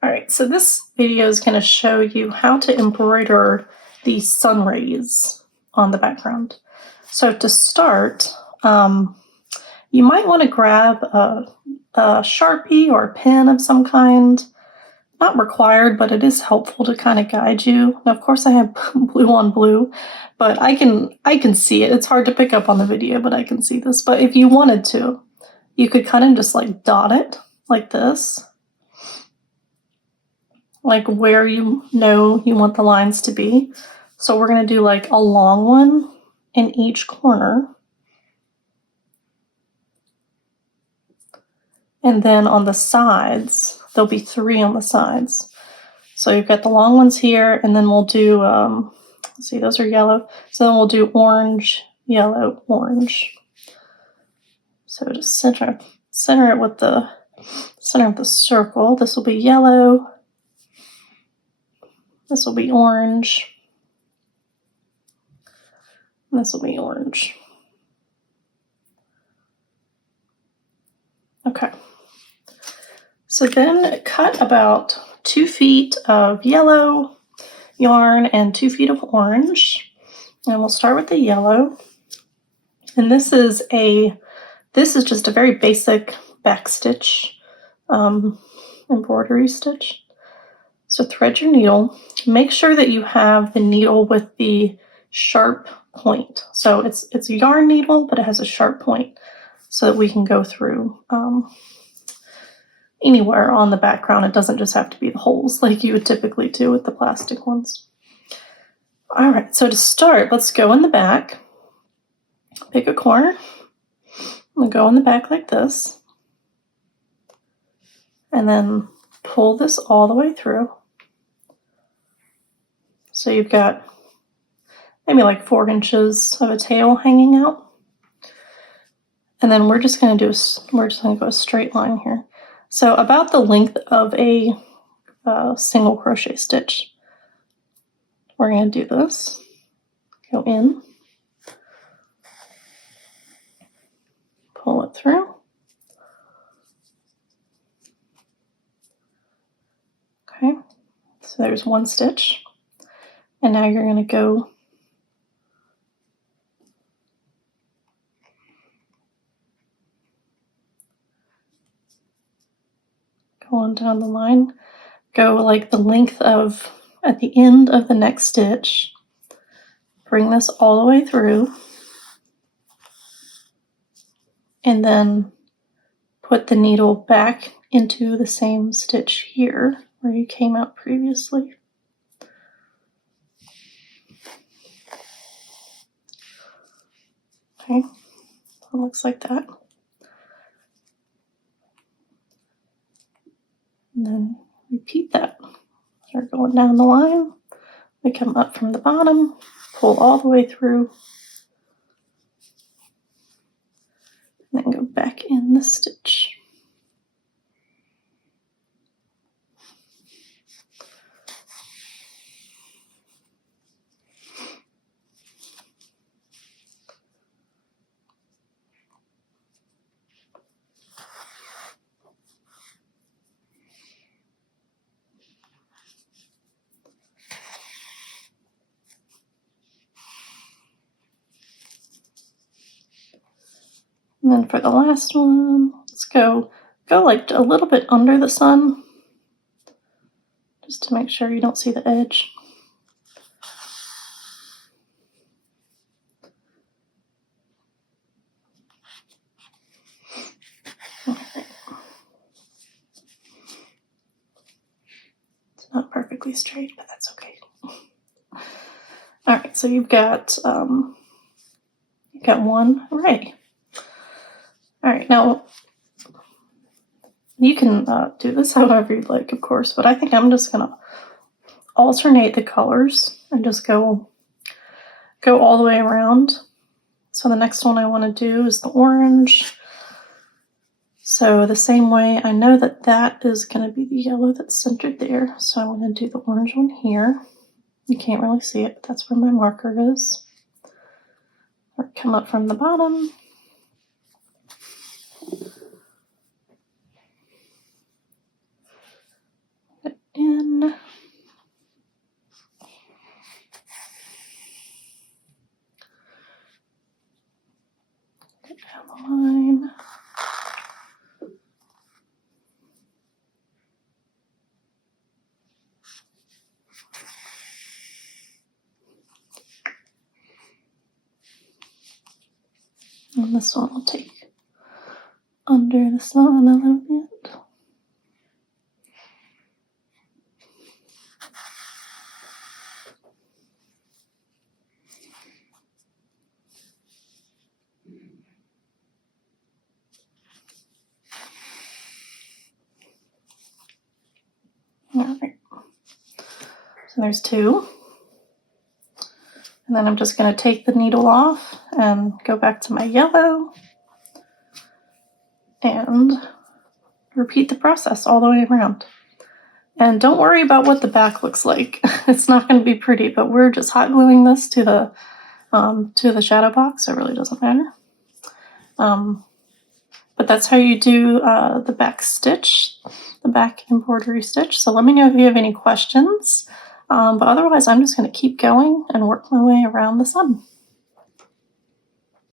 All right, so this video is going to show you how to embroider the sun rays on the background. So to start, you might want to grab a Sharpie or a pen of some kind. Not required, but it is helpful to kind of guide you. Now, of course, I have blue on blue, but I can see it. It's hard to pick up on the video, but I can see this. But if you wanted to, you could kind of just like dot it like this. Like where you know you want the lines to be. So we're going to do like a long one in each corner. And then on the sides, there'll be 3 on the sides. So you've got the long ones here, and then we'll do, let's see, those are yellow. So then we'll do orange, yellow, orange. So just center it with the center of the circle. This will be yellow. This will be orange. This will be orange. Okay. So then cut about 2 feet of yellow yarn and 2 feet of orange. And we'll start with the yellow. And this is just a very basic back stitch embroidery stitch. So thread your needle. Make sure that you have the needle with the sharp point. So it's a yarn needle, but it has a sharp point so that we can go through anywhere on the background. It doesn't just have to be the holes like you would typically do with the plastic ones. All right, so to start, let's go in the back. Pick a corner. We'll go in the back like this. And then pull this all the way through. So you've got maybe like 4 inches of a tail hanging out. And then we're just going to go a straight line here. So about the length of a single crochet stitch. We're going to do this. Go in. Pull it through. Okay, so there's 1 stitch. And now you're going to go on down the line. Go like the length of, at the end of the next stitch. Bring this all the way through. And then put the needle back into the same stitch here where you came out previously. Okay, it looks like that. And then repeat that. We're going down the line. We come up from the bottom, pull all the way through, and then go back in the stitch. And then for the last one, let's go like a little bit under the sun, just to make sure you don't see the edge. Okay. It's not perfectly straight, but that's okay. All right, so you've got 1 array. All right, now you can do this however you'd like, of course, but I think I'm just gonna alternate the colors and just go all the way around. So the next one I want to do is the orange. So the same way, I know that that is going to be the yellow that's centered there. So I'm going to do the orange one here. You can't really see it, but that's where my marker is. Or come up from the bottom. And this one will take under the sun a little bit. All right. So there's two. And then I'm just going to take the needle off and go back to my yellow and repeat the process all the way around. And don't worry about what the back looks like. It's not going to be pretty, but we're just hot gluing this to the shadow box, so it really doesn't matter. But that's how you do the back stitch, the back embroidery stitch. So let me know if you have any questions. But otherwise, I'm just going to keep going and work my way around the sun.